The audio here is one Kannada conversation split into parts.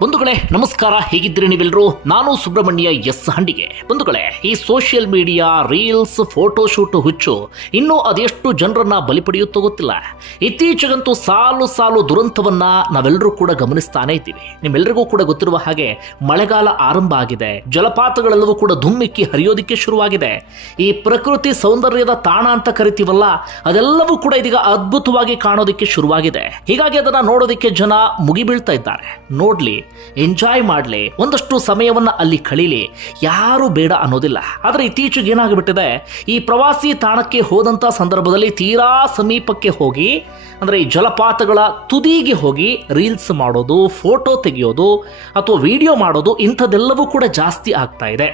ಬಂಧುಗಳೇ, ನಮಸ್ಕಾರ. ಹೇಗಿದ್ದೀರಿ ನೀವೆಲ್ಲರೂ ನಾನು ಸುಬ್ರಹ್ಮಣ್ಯ ಎಸ್ ಹಂಡಿಗೆ. ಬಂಧುಗಳೇ, ಈ ಸೋಷಿಯಲ್ ಮೀಡಿಯಾ ರೀಲ್ಸ್ ಫೋಟೋಶೂಟ್ ಹುಚ್ಚು, ಇನ್ನೂ ಅದೆಷ್ಟು ಜನರನ್ನ ಬಲಿ ಪಡೆಯುತ್ತೋ ಗೊತ್ತಿಲ್ಲ. ಇತ್ತೀಚೆಗಂತೂ ಸಾಲು ಸಾಲು ದುರಂತವನ್ನ ನಾವೆಲ್ಲರೂ ಕೂಡ ಗಮನಿಸ್ತಾನೆ ಇದ್ದೀವಿ. ನಿಮ್ಮೆಲ್ಲರಿಗೂ ಕೂಡ ಗೊತ್ತಿರುವ ಹಾಗೆ ಮಳೆಗಾಲ ಆರಂಭ ಆಗಿದೆ. ಜಲಪಾತಗಳೆಲ್ಲವೂ ಕೂಡ ಧುಮ್ಮಿಕ್ಕಿ ಹರಿಯೋದಿಕ್ಕೆ ಶುರುವಾಗಿದೆ. ಈ ಪ್ರಕೃತಿ ಸೌಂದರ್ಯದ ತಾಣ ಅಂತ ಕರಿತೀವಲ್ಲ, ಅದೆಲ್ಲವೂ ಕೂಡ ಇದೀಗ ಅದ್ಭುತವಾಗಿ ಕಾಣೋದಿಕ್ಕೆ ಶುರುವಾಗಿದೆ. ಹೀಗಾಗಿ ಅದನ್ನ ನೋಡೋದಿಕ್ಕೆ ಜನ ಮುಗಿಬೀಳ್ತಾ ಇದ್ದಾರೆ. ನೋಡ್ಲಿ ಎಂಜಾಯ್ ಮಾಡಲಿ, ಒಂದಷ್ಟು ಸಮಯವನ್ನು ಅಲ್ಲಿ ಕಳೀಲಿ, ಯಾರೂ ಬೇಡ ಅನ್ನೋದಿಲ್ಲ. ಆದರೆ ಇತ್ತೀಚೆಗೆ ಏನಾಗಿಬಿಟ್ಟಿದೆ, ಈ ಪ್ರವಾಸಿ ತಾಣಕ್ಕೆ ಹೋದಂಥ ಸಂದರ್ಭದಲ್ಲಿ ತೀರಾ ಸಮೀಪಕ್ಕೆ ಹೋಗಿ, ಅಂದರೆ ಈ ಜಲಪಾತಗಳ ತುದಿಗೆ ಹೋಗಿ ರೀಲ್ಸ್ ಮಾಡೋದು, ಫೋಟೋ ತೆಗೆಯೋದು, ಅಥವಾ ವಿಡಿಯೋ ಮಾಡೋದು, ಇಂಥದ್ದೆಲ್ಲವೂ ಕೂಡ ಜಾಸ್ತಿ ಆಗ್ತಾ ಇದೆ.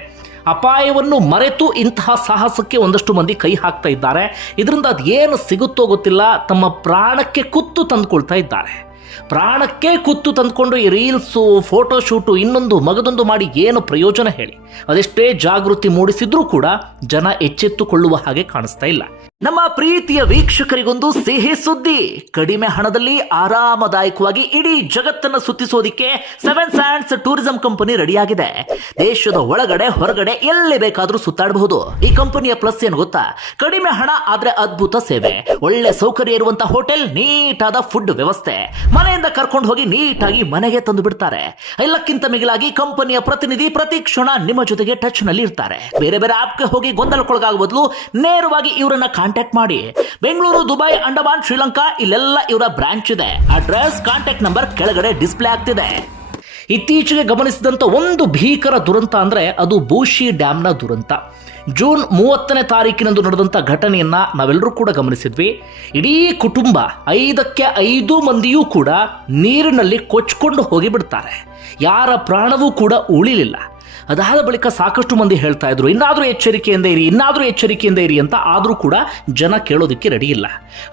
ಅಪಾಯವನ್ನು ಮರೆತು ಇಂತಹ ಸಾಹಸಕ್ಕೆ ಒಂದಷ್ಟು ಮಂದಿ ಕೈ ಹಾಕ್ತಾ ಇದ್ದಾರೆ. ಇದರಿಂದ ಅದೇನು ಸಿಗುತ್ತೋ ಗೊತ್ತಿಲ್ಲ, ತಮ್ಮ ಪ್ರಾಣಕ್ಕೆ ಕುತ್ತು ತಂದುಕೊಳ್ತಾ ಇದ್ದಾರೆ. ಪ್ರಾಣಕ್ಕೆ ಕುತ್ತು ತಂದುಕೊಂಡು ಈ ರೀಲ್ಸು ಫೋಟೋಶೂಟು ಇನ್ನೊಂದು ಮಗದೊಂದು ಮಾಡಿ ಏನು ಪ್ರಯೋಜನ ಹೇಳಿ? ಅದೆಷ್ಟೇ ಜಾಗೃತಿ ಮೂಡಿಸಿದ್ರೂ ಕೂಡ ಜನ ಎಚ್ಚೆತ್ತುಕೊಳ್ಳುವ ಹಾಗೆ ಕಾಣಿಸ್ತಾ ಇಲ್ಲ. ನಮ್ಮ ಪ್ರೀತಿಯ ವೀಕ್ಷಕರಿಗೊಂದು ಸಿಹಿ ಸುದ್ದಿ. ಕಡಿಮೆ ಹಣದಲ್ಲಿ ಆರಾಮದಾಯಕವಾಗಿ ಇಡೀ ಜಗತ್ತನ್ನು ಸುತ್ತಿಸೋದಿಕ್ಕೆ ಸೆವೆನ್ ಸ್ಯಾಂಡ್ಸ್ ಟೂರಿಸಂ ಕಂಪನಿ ರೆಡಿಯಾಗಿದೆ. ದೇಶದ ಒಳಗಡೆ ಹೊರಗಡೆ ಎಲ್ಲಿ ಬೇಕಾದರೂ ಸುತ್ತಾಡಬಹುದು. ಈ ಕಂಪನಿಯ ಪ್ಲಸ್ ಏನು ಗೊತ್ತಾ? ಕಡಿಮೆ ಹಣ ಆದ್ರೆ ಅದ್ಭುತ ಸೇವೆ. ಒಳ್ಳೆ ಸೌಕರ್ಯ ಇರುವಂತಹ ಹೋಟೆಲ್, ನೀಟಾದ ಫುಡ್ ವ್ಯವಸ್ಥೆ. ಮನೆಯಿಂದ ಕರ್ಕೊಂಡು ಹೋಗಿ ನೀಟಾಗಿ ಮನೆಗೆ ತಂದು ಬಿಡ್ತಾರೆ. ಎಲ್ಲಕ್ಕಿಂತ ಮಿಗಿಲಾಗಿ ಕಂಪನಿಯ ಪ್ರತಿನಿಧಿ ಪ್ರತಿ ಕ್ಷಣ ನಿಮ್ಮ ಜೊತೆಗೆ ಟಚ್ನಲ್ಲಿ ಇರ್ತಾರೆ ಬೇರೆ ಬೇರೆ ಆಪ್ಗೆ ಹೋಗಿ ಗೊಂದಲಕ್ಕೊಳಗಾಗುವ ಬದಲು ನೇರವಾಗಿ ಇವರನ್ನ ಕಾಂಟ್ಯಾಕ್ಟ್ ಮಾಡಿ. ಬೆಂಗಳೂರು ದುಬೈ ಅಂಡಮಾನ್, ಶ್ರೀಲಂಕಾ, ಇಲ್ಲೆಲ್ಲ ಇವರ ಬ್ರಾಂಚ್ ಇದೆ. ಅಡ್ರೆಸ್ ಕಾಂಟ್ಯಾಕ್ಟ್ ನಂಬರ್ ಕೆಳಗಡೆ ಡಿಸ್ಪ್ಲೇ ಆಗ್ತಿದೆ. ಇತ್ತೀಚೆಗೆ ಗಮನಿಸಿದಂಥ ಒಂದು ಭೀಕರ ದುರಂತ ಅಂದರೆ ಅದು ಬೂಶಿ ಡ್ಯಾಮ್ನ ದುರಂತ. ಜೂನ್ ಮೂವತ್ತನೇ ತಾರೀಕಿನಂದು ನಡೆದಂಥ ಘಟನೆಯನ್ನ ನಾವೆಲ್ಲರೂ ಕೂಡ ಗಮನಿಸಿದ್ವಿ. ಇಡೀ ಕುಟುಂಬ, ಐದಕ್ಕೆ ಐದು ಮಂದಿಯೂ ಕೂಡ ನೀರಿನಲ್ಲಿ ಕೊಚ್ಕೊಂಡು ಹೋಗಿಬಿಡ್ತಾರೆ. ಯಾರ ಪ್ರಾಣವೂ ಕೂಡ ಉಳಿಲಿಲ್ಲ. ಅದಾದ ಬಳಿಕ ಸಾಕಷ್ಟು ಮಂದಿ ಹೇಳ್ತಾ ಇದ್ರು, ಇನ್ನಾದರೂ ಎಚ್ಚರಿಕೆಯಿಂದ ಇರಿ, ಇನ್ನಾದರೂ ಎಚ್ಚರಿಕೆಯಿಂದ ಇರಿ ಅಂತ ಆದರೂ ಕೂಡ ಜನ ಕೇಳೋದಕ್ಕೆ ರೆಡಿ ಇಲ್ಲ.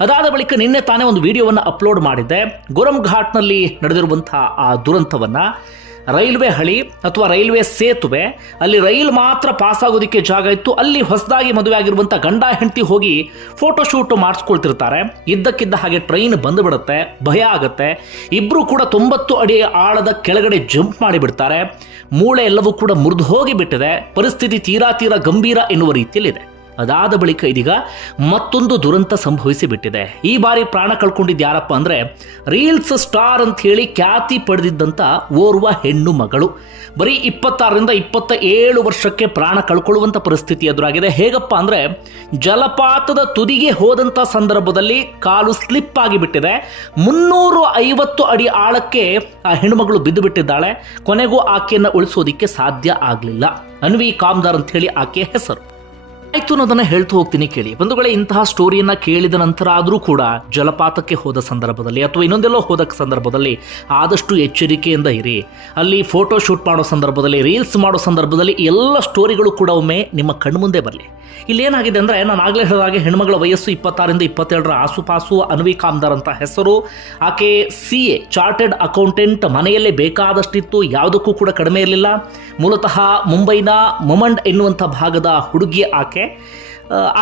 ಅದಾದ ಬಳಿಕ ನಿನ್ನೆ ತಾನೇ ಒಂದು ವಿಡಿಯೋವನ್ನು ಅಪ್ಲೋಡ್ ಮಾಡಿದ್ದೆ. ಗೊರಂ ಘಾಟ್ನಲ್ಲಿ ನಡೆದಿರುವಂತಹ ಆ ದುರಂತವನ್ನು ರೈಲ್ವೆ ಹಳಿ ಅಥವಾ ರೈಲ್ವೆ ಸೇತುವೆ, ಅಲ್ಲಿ ರೈಲ್ ಮಾತ್ರ ಪಾಸ್ ಆಗೋದಕ್ಕೆ ಜಾಗ ಇತ್ತು. ಅಲ್ಲಿ ಹೊಸದಾಗಿ ಮದುವೆ ಆಗಿರುವಂಥ ಗಂಡ ಹೆಂಡತಿ ಹೋಗಿ ಫೋಟೋಶೂಟ್ ಮಾಡಿಸ್ಕೊಳ್ತಿರ್ತಾರೆ. ಇದ್ದಕ್ಕಿದ್ದ ಹಾಗೆ ಟ್ರೈನ್ ಬಂದು ಬಿಡುತ್ತೆ, ಭಯ ಆಗುತ್ತೆ. ಇಬ್ಬರು ಕೂಡ ತೊಂಬತ್ತು ಅಡಿ ಆಳದ ಕೆಳಗಡೆ ಜಂಪ್ ಮಾಡಿಬಿಡ್ತಾರೆ. ಮೂಳೆ ಎಲ್ಲವೂ ಕೂಡ ಮುರಿದು ಹೋಗಿಬಿಟ್ಟಿದೆ. ಪರಿಸ್ಥಿತಿ ತೀರಾ ತೀರಾ ಗಂಭೀರ ಎನ್ನುವ ರೀತಿಯಲ್ಲಿದೆ. ಅದಾದ ಬಳಿಕ ಇದೀಗ ಮತ್ತೊಂದು ದುರಂತ ಸಂಭವಿಸಿ ಬಿಟ್ಟಿದೆ. ಈ ಬಾರಿ ಪ್ರಾಣ ಕಳ್ಕೊಂಡಿದ್ದು ಯಾರಪ್ಪ ಅಂದರೆ ರೀಲ್ಸ್ ಸ್ಟಾರ್ ಅಂತ ಹೇಳಿ ಖ್ಯಾತಿ ಪಡೆದಿದ್ದಂಥ ಓರ್ವ ಹೆಣ್ಣು ಮಗಳು. ಬರೀ ಇಪ್ಪತ್ತಾರರಿಂದ ಇಪ್ಪತ್ತ ಏಳು ವರ್ಷಕ್ಕೆ ಪ್ರಾಣ ಕಳ್ಕೊಳ್ಳುವಂಥ ಪರಿಸ್ಥಿತಿ ಎದುರಾಗಿದೆ. ಹೇಗಪ್ಪ ಅಂದರೆ ಜಲಪಾತದ ತುದಿಗೆ ಹೋದಂಥ ಸಂದರ್ಭದಲ್ಲಿ ಕಾಲು ಸ್ಲಿಪ್ ಆಗಿಬಿಟ್ಟಿದೆ ಮುನ್ನೂರು ಐವತ್ತು ಅಡಿ ಆಳಕ್ಕೆ ಆ ಹೆಣ್ಣುಮಗಳು ಬಿದ್ದು ಬಿಟ್ಟಿದ್ದಾಳೆ. ಕೊನೆಗೂ ಆಕೆಯನ್ನು ಉಳಿಸೋದಿಕ್ಕೆ ಸಾಧ್ಯ ಆಗಲಿಲ್ಲ. ಅನ್ವಿ ಕಾಮ್ದಾರ್ ಅಂತ ಹೇಳಿ ಆಕೆಯ ಹೆಸರು. ಆಯ್ತು ಅನ್ನೋದನ್ನ ಹೇಳ್ತಾ ಹೋಗ್ತೀನಿ ಕೇಳಿ. ಬಂಧುಗಳೇ, ಇಂತಹ ಸ್ಟೋರಿಯನ್ನ ಕೇಳಿದ ನಂತರ ಆದರೂ ಕೂಡ ಜಲಪಾತಕ್ಕೆ ಹೋದ ಸಂದರ್ಭದಲ್ಲಿ ಅಥವಾ ಇನ್ನೊಂದೆಲ್ಲೋ ಹೋದ ಸಂದರ್ಭದಲ್ಲಿ ಆದಷ್ಟು ಎಚ್ಚರಿಕೆಯಿಂದ ಇರಿ. ಅಲ್ಲಿ ಫೋಟೋ ಶೂಟ್ ಮಾಡೋ ಸಂದರ್ಭದಲ್ಲಿ ರೀಲ್ಸ್ ಮಾಡೋ ಸಂದರ್ಭದಲ್ಲಿ ಎಲ್ಲ ಸ್ಟೋರಿಗಳು ಕೂಡ ಒಮ್ಮೆ ನಿಮ್ಮ ಕಣ್ಮುಂದೆ ಬರಲಿ. ಇಲ್ಲೇನಾಗಿದೆ ಅಂದರೆ ನಾನು ಆಗಲೇ ಹೇಳಿದ ಹಾಗೆ ಹೆಣ್ಮಗಳ ವಯಸ್ಸು ಇಪ್ಪತ್ತಾರರಿಂದ ಇಪ್ಪತ್ತೆರಡರ ಆಸುಪಾಸು ಅನ್ವಿ ಕಾಮ್ದಾರ್ ಅಂತ ಹೆಸರು. ಆಕೆ ಸಿ ಎ ಚಾರ್ಟೆಡ್ ಅಕೌಂಟೆಂಟ್ ಮನೆಯಲ್ಲೇ ಬೇಕಾದಷ್ಟಿತ್ತು, ಯಾವುದಕ್ಕೂ ಕೂಡ ಕಡಿಮೆ ಇರಲಿಲ್ಲ. ಮೂಲತಃ ಮುಂಬೈನ ಮೊಮಂಡ್ ಎನ್ನುವಂಥ ಭಾಗದ ಹುಡುಗಿ ಆಕೆ. ಆ,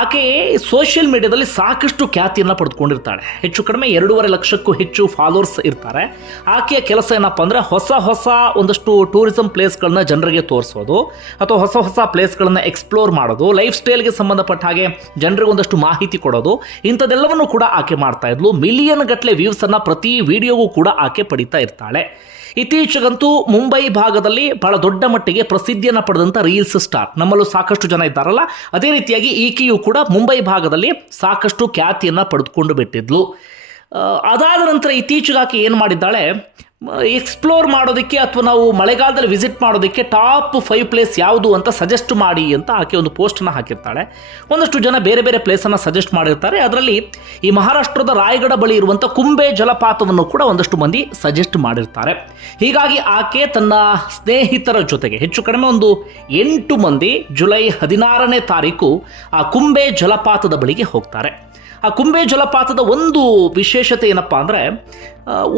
ಆಕೆ ಸೋಷಿಯಲ್ ಮೀಡಿಯಾದಲ್ಲಿ ಸಾಕಷ್ಟು ಖ್ಯಾತಿಯನ್ನು ಪಡೆದುಕೊಂಡಿರ್ತಾಳೆ. ಹೆಚ್ಚು ಕಡಿಮೆ ಎರಡೂವರೆ ಲಕ್ಷಕ್ಕೂ ಹೆಚ್ಚು ಫಾಲೋವರ್ಸ್ ಇರ್ತಾರೆ. ಆಕೆಯ ಕೆಲಸ ಏನಪ್ಪ ಅಂದರೆ ಹೊಸ ಹೊಸ ಒಂದಷ್ಟು ಟೂರಿಸಂ ಪ್ಲೇಸ್ಗಳನ್ನ ಜನರಿಗೆ ತೋರಿಸೋದು, ಅಥವಾ ಹೊಸ ಹೊಸ ಪ್ಲೇಸ್ಗಳನ್ನು ಎಕ್ಸ್ಪ್ಲೋರ್ ಮಾಡೋದು ಲೈಫ್ ಸ್ಟೈಲ್ಗೆ ಸಂಬಂಧಪಟ್ಟ ಹಾಗೆ ಜನರಿಗೆ ಒಂದಷ್ಟು ಮಾಹಿತಿ ಕೊಡೋದು, ಇಂಥದ್ದೆಲ್ಲವನ್ನು ಕೂಡ ಆಕೆ ಮಾಡ್ತಾ ಇದ್ಲು. ಮಿಲಿಯನ್ ಗಟ್ಟಲೆ ವ್ಯೂಸನ್ನು ಪ್ರತಿ ವಿಡಿಯೋಗೂ ಕೂಡ ಆಕೆ ಪಡಿತಾ ಇರ್ತಾಳೆ. ಇತ್ತೀಚೆಗಂತೂ ಮುಂಬೈ ಭಾಗದಲ್ಲಿ ಬಹಳ ದೊಡ್ಡ ಮಟ್ಟಿಗೆ ಪ್ರಸಿದ್ಧಿಯನ್ನು ಪಡೆದಂಥ ರೀಲ್ಸ್ ಸ್ಟಾರ್ ನಮ್ಮಲ್ಲೂ ಸಾಕಷ್ಟು ಜನ ಇದ್ದಾರಲ್ಲ, ಅದೇ ರೀತಿಯಾಗಿ ಈಕೆಯು ಕೂಡ ಮುಂಬೈ ಭಾಗದಲ್ಲಿ ಸಾಕಷ್ಟು ಖ್ಯಾತಿಯನ್ನು ಪಡೆದುಕೊಂಡು ಬಿಟ್ಟಿದ್ಲು. ಅದಾದ ನಂತರ ಇತ್ತೀಚೆಗೆ ಆಕೆ ಏನು ಮಾಡಿದ್ದಾಳೆ? ಎಕ್ಸ್ಪ್ಲೋರ್ ಮಾಡೋದಕ್ಕೆ ಅಥವಾ ನಾವು ಮಳೆಗಾಲದಲ್ಲಿ ವಿಸಿಟ್ ಮಾಡೋದಕ್ಕೆ ಟಾಪ್ ಫೈವ್ ಪ್ಲೇಸ್ ಯಾವುದು ಅಂತ ಸಜೆಸ್ಟ್ ಮಾಡಿ ಅಂತ ಆಕೆ ಒಂದು ಪೋಸ್ಟನ್ನು ಹಾಕಿರ್ತಾಳೆ. ಒಂದಷ್ಟು ಜನ ಬೇರೆ ಬೇರೆ ಪ್ಲೇಸನ್ನು ಸಜೆಸ್ಟ್ ಮಾಡಿರ್ತಾರೆ. ಅದರಲ್ಲಿ ಈ ಮಹಾರಾಷ್ಟ್ರದ ರಾಯಗಡ ಬಳಿ ಇರುವಂಥ ಕುಂಬೆ ಜಲಪಾತವನ್ನು ಕೂಡ ಒಂದಷ್ಟು ಮಂದಿ ಸಜೆಸ್ಟ್ ಮಾಡಿರ್ತಾರೆ. ಹೀಗಾಗಿ ಆಕೆ ತನ್ನ ಸ್ನೇಹಿತರ ಜೊತೆಗೆ ಹೆಚ್ಚು ಕಡಿಮೆ ಒಂದು ಎಂಟು ಮಂದಿ ಜುಲೈ ಹದಿನಾರನೇ ತಾರೀಕು ಆ ಕುಂಬೆ ಜಲಪಾತದ ಬಳಿಗೆ ಹೋಗ್ತಾರೆ. ಆ ಕುಂಬೆ ಜಲಪಾತದ ಒಂದು ವಿಶೇಷತೆ ಏನಪ್ಪ ಅಂದರೆ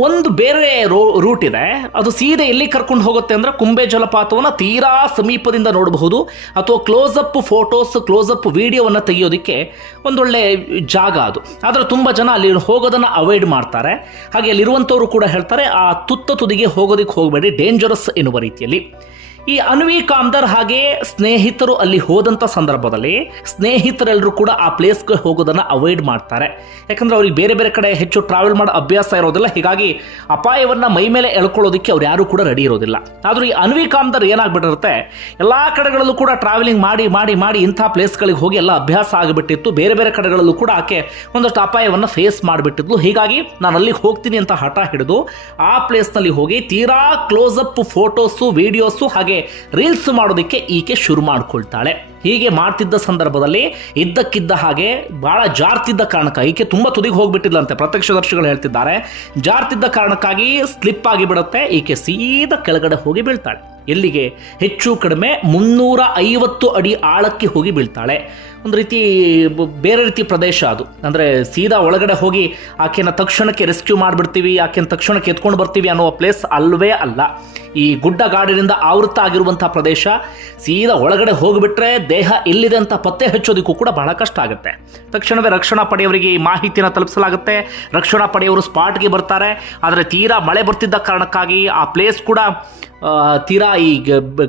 ಒಂದು ಬೇರೆ ರೋ ರೂಟ್ ಇದೆ. ಅದು ಸೀದೆ ಎಲ್ಲಿ ಕರ್ಕೊಂಡು ಹೋಗುತ್ತೆ ಅಂದರೆ ಕುಂಬೆ ಜಲಪಾತವನ್ನು ತೀರಾ ಸಮೀಪದಿಂದ ನೋಡಬಹುದು. ಅಥವಾ ಕ್ಲೋಸಪ್ ಫೋಟೋಸ್ ಕ್ಲೋಸಪ್ ವಿಡಿಯೋವನ್ನು ತೆಗೆಯೋದಕ್ಕೆ ಒಂದೊಳ್ಳೆ ಜಾಗ ಅದು. ಆದರೆ ತುಂಬ ಜನ ಅಲ್ಲಿ ಹೋಗೋದನ್ನು ಅವಾಯ್ಡ್ ಮಾಡ್ತಾರೆ. ಹಾಗೆ ಅಲ್ಲಿರುವಂಥವರು ಕೂಡ ಹೇಳ್ತಾರೆ, ಆ ತುತ್ತ ತುದಿಗೆ ಹೋಗೋದಕ್ಕೆ ಹೋಗಬೇಡಿ ಡೇಂಜರಸ್ ಎನ್ನುವ ರೀತಿಯಲ್ಲಿ. ಈ ಅನ್ವಿ ಕಾಮ್ದರ್ ಹಾಗೆ ಸ್ನೇಹಿತರು ಅಲ್ಲಿ ಹೋದಂಥ ಸಂದರ್ಭದಲ್ಲಿ ಸ್ನೇಹಿತರೆಲ್ಲರೂ ಕೂಡ ಆ ಪ್ಲೇಸ್ಗೆ ಹೋಗೋದನ್ನು ಅವಾಯ್ಡ್ ಮಾಡ್ತಾರೆ. ಯಾಕಂದ್ರೆ ಅವ್ರಿಗೆ ಬೇರೆ ಬೇರೆ ಕಡೆ ಹೆಚ್ಚು ಟ್ರಾವೆಲ್ ಮಾಡೋ ಅಭ್ಯಾಸ ಇರೋದಿಲ್ಲ. ಹೀಗಾಗಿ ಅಪಾಯವನ್ನು ಮೈ ಮೇಲೆ ಎಳ್ಕೊಳ್ಳೋದಕ್ಕೆ ಅವ್ರು ಯಾರು ಕೂಡ ರೆಡಿ ಇರೋದಿಲ್ಲ. ಆದರೂ ಈ ಅನ್ವಿ ಕಾಮ್ದರ್ ಏನಾಗ್ಬಿಟ್ಟಿರುತ್ತೆ, ಎಲ್ಲ ಕಡೆಗಳಲ್ಲೂ ಕೂಡ ಟ್ರಾವೆಲಿಂಗ್ ಮಾಡಿ ಮಾಡಿ ಮಾಡಿ ಇಂಥ ಪ್ಲೇಸ್ಗಳಿಗೆ ಹೋಗಿ ಎಲ್ಲ ಅಭ್ಯಾಸ ಆಗಿಬಿಟ್ಟಿತ್ತು. ಬೇರೆ ಬೇರೆ ಕಡೆಗಳಲ್ಲೂ ಕೂಡ ಆಕೆ ಒಂದಷ್ಟು ಅಪಾಯವನ್ನು ಫೇಸ್ ಮಾಡಿಬಿಟ್ಟಿದ್ಲು. ಹೀಗಾಗಿ ನಾನು ಅಲ್ಲಿಗೆ ಹೋಗ್ತೀನಿ ಅಂತ ಹಠ ಹಿಡಿದು ಆ ಪ್ಲೇಸ್ನಲ್ಲಿ ಹೋಗಿ ತೀರಾ ಕ್ಲೋಸ್ ಅಪ್ ಫೋಟೋಸು ವಿಡಿಯೋಸು ಹಾಗೆ ರೀಲ್ಸ್ ಮಾಡೋದಕ್ಕೆ ಈಕೆ ಶುರು ಮಾಡ್ಕೊಳ್ತಾಳೆ. ಹೀಗೆ ಮಾಡ್ತಿದ್ದ ಸಂದರ್ಭದಲ್ಲಿ ಇದ್ದಕ್ಕಿದ್ದ ಹಾಗೆ ಬಹಳ ಜಾರ್ತಿದ್ದ ಕಾರಣಕ್ಕೆ ಈಕೆ ತುಂಬ ತುದಿಗೆ ಹೋಗಿಬಿಟ್ಟಿದ್ಲಂತೆ ಪ್ರತ್ಯಕ್ಷದರ್ಶಿಗಳು ಹೇಳ್ತಿದ್ದಾರೆ. ಜಾರ್ತಿದ್ದ ಕಾರಣಕ್ಕಾಗಿ ಸ್ಲಿಪ್ ಆಗಿ ಬಿಡುತ್ತೆ ಈಕೆ ಸೀದಾ ಕೆಳಗಡೆ ಹೋಗಿ ಬೀಳ್ತಾಳೆ. ಎಲ್ಲಿಗೆ? ಹೆಚ್ಚು ಕಡಿಮೆ ಮುನ್ನೂರ ಐವತ್ತು ಅಡಿ ಆಳಕ್ಕೆ ಹೋಗಿ ಬೀಳ್ತಾಳೆ. ಒಂದು ರೀತಿ ಬೇರೆ ರೀತಿ ಪ್ರದೇಶ ಅದು. ಅಂದರೆ ಸೀದಾ ಒಳಗಡೆ ಹೋಗಿ ಆಕೆನ ತಕ್ಷಣಕ್ಕೆ ರೆಸ್ಕ್ಯೂ ಮಾಡಿಬಿಡ್ತೀವಿ, ಆಕೆನ ತಕ್ಷಣಕ್ಕೆ ಎತ್ಕೊಂಡು ಬರ್ತೀವಿ ಅನ್ನುವ ಪ್ಲೇಸ್ ಅಲ್ವೇ ಅಲ್ಲ. ಈ ಗುಡ್ಡ ಗಾಡಿನಿಂದ ಆವೃತ ಆಗಿರುವಂಥ ಪ್ರದೇಶ, ಸೀದಾ ಒಳಗಡೆ ಹೋಗಿಬಿಟ್ರೆ ದೇಹ ಎಲ್ಲಿದೆ ಅಂತ ಪತ್ತೆ ಹಚ್ಚೋದಕ್ಕೂ ಕೂಡ ಬಹಳ ಕಷ್ಟ ಆಗುತ್ತೆ. ತಕ್ಷಣವೇ ರಕ್ಷಣಾ ಪಡೆಯವರಿಗೆ ಈ ಮಾಹಿತಿನ ತಲುಪಿಸಲಾಗುತ್ತೆ. ರಕ್ಷಣಾ ಪಡೆಯವರು ಸ್ಪಾಟ್ಗೆ ಬರ್ತಾರೆ. ಆದರೆ ತೀರಾ ಮಳೆ ಬರ್ತಿದ್ದ ಕಾರಣಕ್ಕಾಗಿ ಆ ಪ್ಲೇಸ್ ಕೂಡ ತೀರಾ ಈ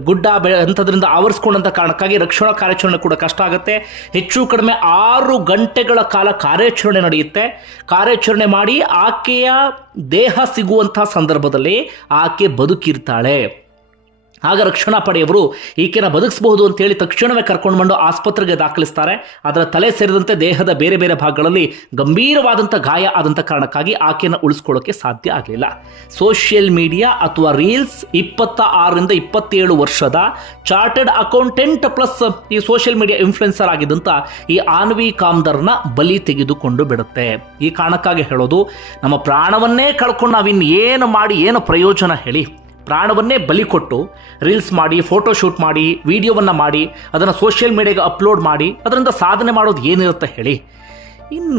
ಗುಡ್ಡ ಬೆ, ಅಂಥದ್ರಿಂದ ಆವರಿಸ್ಕೊಂಡಂಥ ಕಾರಣಕ್ಕಾಗಿ ರಕ್ಷಣಾ ಕಾರ್ಯಾಚರಣೆ ಕೂಡ ಕಷ್ಟ ಆಗುತ್ತೆ. ಹೆಚ್ಚು ಕಡಿಮೆ ಆರು ಗಂಟೆಗಳ ಕಾಲ ಕಾರ್ಯಾಚರಣೆ ನಡೆಯುತ್ತೆ. ಕಾರ್ಯಾಚರಣೆ ಮಾಡಿ ಆಕೆಯ ದೇಹ ಸಿಗುವಂಥ ಸಂದರ್ಭದಲ್ಲಿ ಆಕೆ ಬದುಕಿರ್ತಾಳೆ. ಆಗ ರಕ್ಷಣಾ ಪಡೆಯವರು ಈಕೆನ ಬದುಕಿಸಬಹುದು ಅಂತ ಹೇಳಿ ತಕ್ಷಣವೇ ಕರ್ಕೊಂಡು ಬಂದು ಆಸ್ಪತ್ರೆಗೆ ದಾಖಲಿಸ್ತಾರೆ. ಅದರ ತಲೆ ಸೇರಿದಂತೆ ದೇಹದ ಬೇರೆ ಬೇರೆ ಭಾಗಗಳಲ್ಲಿ ಗಂಭೀರವಾದಂಥ ಗಾಯ ಆದಂಥ ಕಾರಣಕ್ಕಾಗಿ ಆಕೆಯನ್ನು ಉಳಿಸ್ಕೊಳ್ಳೋಕೆ ಸಾಧ್ಯ ಆಗಲಿಲ್ಲ. ಸೋಷಿಯಲ್ ಮೀಡಿಯಾ ಅಥವಾ ರೀಲ್ಸ್ ಇಪ್ಪತ್ತ ಆರರಿಂದ ಇಪ್ಪತ್ತೇಳು ವರ್ಷದ ಚಾರ್ಟೆಡ್ ಅಕೌಂಟೆಂಟ್ ಪ್ಲಸ್ ಈ ಸೋಷಿಯಲ್ ಮೀಡಿಯಾ ಇನ್ಫ್ಲುಯೆನ್ಸರ್ ಆಗಿದ್ದಂಥ ಈ ಆನ್ವಿ ಕಾಮ್ದರ್ನ ಬಲಿ ತೆಗೆದುಕೊಂಡು ಬಿಡುತ್ತೆ. ಈ ಕಾರಣಕ್ಕಾಗಿ ಹೇಳೋದು, ನಮ್ಮ ಪ್ರಾಣವನ್ನೇ ಕಳ್ಕೊಂಡು ನಾವಿನ್ನು ಏನು ಮಾಡಿ ಏನು ಪ್ರಯೋಜನ ಹೇಳಿ. ಪ್ರಾಣವನ್ನೇ ಬಲಿ ಕೊಟ್ಟು ರೀಲ್ಸ್ ಮಾಡಿ ಫೋಟೋ ಶೂಟ್ ಮಾಡಿ ವಿಡಿಯೋವನ್ನು ಮಾಡಿ, ಅದನ್ನು ಸೋಷಿಯಲ್ ಮೀಡಿಯಾಗೆ ಅಪ್ಲೋಡ್ ಮಾಡಿ, ಅದರಿಂದ ಸಾಧನೆ ಮಾಡೋದು ಏನಿರುತ್ತೆ ಹೇಳಿ? ಇನ್ನು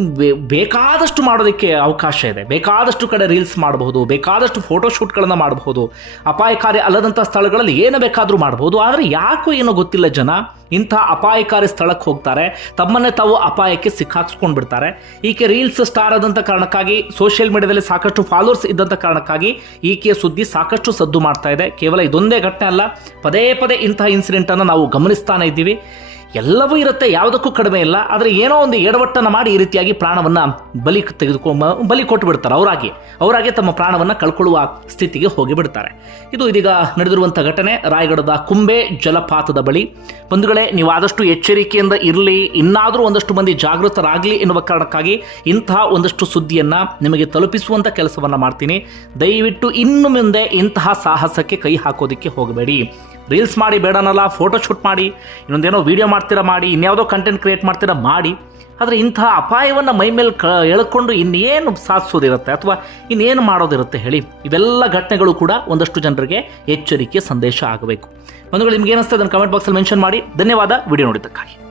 ಬೇಕಾದಷ್ಟು ಮಾಡೋದಕ್ಕೆ ಅವಕಾಶ ಇದೆ. ಬೇಕಾದಷ್ಟು ಕಡೆ ರೀಲ್ಸ್ ಮಾಡಬಹುದು, ಬೇಕಾದಷ್ಟು ಫೋಟೋ ಶೂಟ್ಗಳನ್ನು ಮಾಡಬಹುದು. ಅಪಾಯಕಾರಿ ಅಲ್ಲದಂಥ ಸ್ಥಳಗಳಲ್ಲಿ ಏನು ಬೇಕಾದರೂ ಮಾಡಬಹುದು. ಆದರೆ ಯಾಕೋ ಏನೋ ಗೊತ್ತಿಲ್ಲ ಜನ, ಇಂಥ ಅಪಾಯಕಾರಿ ಸ್ಥಳಕ್ಕೆ ಹೋಗ್ತಾರೆ. ತಮ್ಮನ್ನೇ ತಾವು ಅಪಾಯಕ್ಕೆ ಸಿಕ್ಕಾಕ್ಸ್ಕೊಂಡು ಬಿಡ್ತಾರೆ. ಈಕೆ ರೀಲ್ಸ್ ಸ್ಟಾರ್ ಆದಂಥ ಕಾರಣಕ್ಕಾಗಿ ಸೋಷಿಯಲ್ ಮೀಡಿಯಾದಲ್ಲಿ ಸಾಕಷ್ಟು ಫಾಲೋವರ್ಸ್ ಇದ್ದಂಥ ಕಾರಣಕ್ಕಾಗಿ ಈಕೆಯ ಸುದ್ದಿ ಸಾಕಷ್ಟು ಸದ್ದು ಮಾಡ್ತಾ ಇದೆ. ಕೇವಲ ಇದೊಂದೇ ಘಟನೆ ಅಲ್ಲ, ಪದೇ ಪದೇ ಇಂತಹ ಇನ್ಸಿಡೆಂಟನ್ನು ನಾವು ಗಮನಿಸ್ತಾನೆ ಇದ್ದೀವಿ. ಎಲ್ಲವೂ ಇರುತ್ತೆ, ಯಾವುದಕ್ಕೂ ಕಡಿಮೆ ಇಲ್ಲ. ಆದರೆ ಏನೋ ಒಂದು ಎಡವಟ್ಟನ್ನು ಮಾಡಿ ಈ ರೀತಿಯಾಗಿ ಪ್ರಾಣವನ್ನು ಬಲಿ ತೆಗೆದುಕೊಂಬ ಬಲಿ ಕೊಟ್ಟು ಬಿಡ್ತಾರೆ ಅವರಾಗಿ. ಅವರಾಗೆ ತಮ್ಮ ಪ್ರಾಣವನ್ನು ಕಳ್ಕೊಳ್ಳುವ ಸ್ಥಿತಿಗೆ ಹೋಗಿಬಿಡ್ತಾರೆ. ಇದು ಇದೀಗ ನಡೆದಿರುವಂಥ ಘಟನೆ ರಾಯಗಢದ ಕುಂಬೆ ಜಲಪಾತದ ಬಳಿ. ಬಂಧುಗಳೇ, ನೀವು ಆದಷ್ಟು ಎಚ್ಚರಿಕೆಯಿಂದ ಇರಲಿ, ಇನ್ನಾದರೂ ಒಂದಷ್ಟು ಮಂದಿ ಜಾಗೃತರಾಗಲಿ ಎನ್ನುವ ಕಾರಣಕ್ಕಾಗಿ ಇಂತಹ ಒಂದಷ್ಟು ಸುದ್ದಿಯನ್ನು ನಿಮಗೆ ತಲುಪಿಸುವಂಥ ಕೆಲಸವನ್ನು ಮಾಡ್ತೀನಿ. ದಯವಿಟ್ಟು ಇನ್ನು ಮುಂದೆ ಇಂತಹ ಸಾಹಸಕ್ಕೆ ಕೈ ಹಾಕೋದಕ್ಕೆ ಹೋಗಬೇಡಿ. ರೀಲ್ಸ್ ಮಾಡಿ ಬೇಡನಲ್ಲ ಫೋಟೋ ಶೂಟ್ ಮಾಡಿ, ಇನ್ನೊಂದೇನೋ ವೀಡಿಯೋ ಮಾಡ್ತೀರಾ ಮಾಡಿ, ಇನ್ಯಾವುದೋ ಕಂಟೆಂಟ್ ಕ್ರಿಯೇಟ್ ಮಾಡ್ತೀರಾ ಮಾಡಿ, ಆದರೆ ಇಂತಹ ಅಪಾಯವನ್ನು ಮೈ ಮೇಲೆ ಕ, ಎಳ್ಕೊಂಡು ಇನ್ನೇನು ಸಾಧಿಸೋದಿರುತ್ತೆ ಅಥವಾ ಇನ್ನೇನು ಮಾಡೋದಿರುತ್ತೆ ಹೇಳಿ, ಇವೆಲ್ಲ ಘಟನೆಗಳು ಕೂಡ ಒಂದಷ್ಟು ಜನರಿಗೆ ಎಚ್ಚರಿಕೆ ಸಂದೇಶ ಆಗಬೇಕು. ಬಂಧುಗಳು, ನಿಮ್ಗೆ ಏನಿಸ್ತದೆ ಅದನ್ನು ಕಮೆಂಟ್ ಬಾಕ್ಸಲ್ಲಿ ಮೆನ್ಷನ್ ಮಾಡಿ. ಧನ್ಯವಾದ. ವಿಡಿಯೋ ನೋಡಿದ್ದಕ್ಕಾಗಿ.